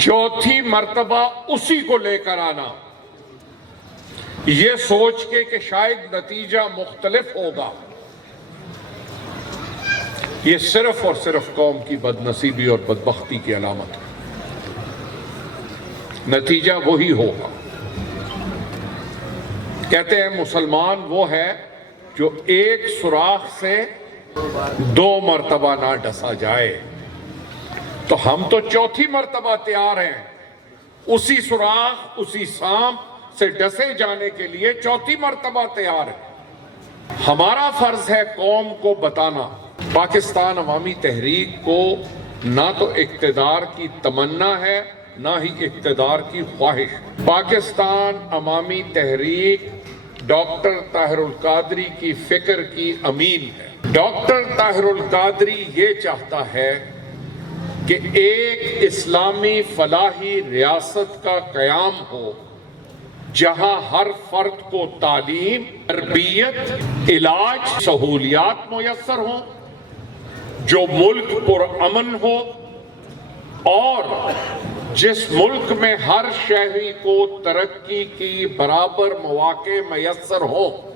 چوتھی مرتبہ اسی کو لے کر آنا، یہ سوچ کے کہ شاید نتیجہ مختلف ہوگا، یہ صرف اور صرف قوم کی بد نصیبی اور بدبختی کی علامت ہے۔ نتیجہ وہی ہوگا۔ کہتے ہیں مسلمان وہ ہے جو ایک سوراخ سے 2 مرتبہ نہ ڈسا جائے، تو ہم تو چوتھی مرتبہ تیار ہیں، اسی سوراخ اسی سانپ سے ڈسے جانے کے لیے چوتھی مرتبہ تیار ہے۔ ہمارا فرض ہے قوم کو بتانا۔ پاکستان عوامی تحریک کو نہ تو اقتدار کی تمنا ہے نہ ہی اقتدار کی خواہش۔ پاکستان عوامی تحریک ڈاکٹر طاہر القادری کی فکر کی امین ہے۔ ڈاکٹر طاہر القادری یہ چاہتا ہے کہ ایک اسلامی فلاحی ریاست کا قیام ہو جہاں ہر فرد کو تعلیم، تربیت، علاج، سہولیات میسر ہوں، جو ملک پرامن ہو، اور جس ملک میں ہر شہری کو ترقی کی برابر مواقع میسر ہوں۔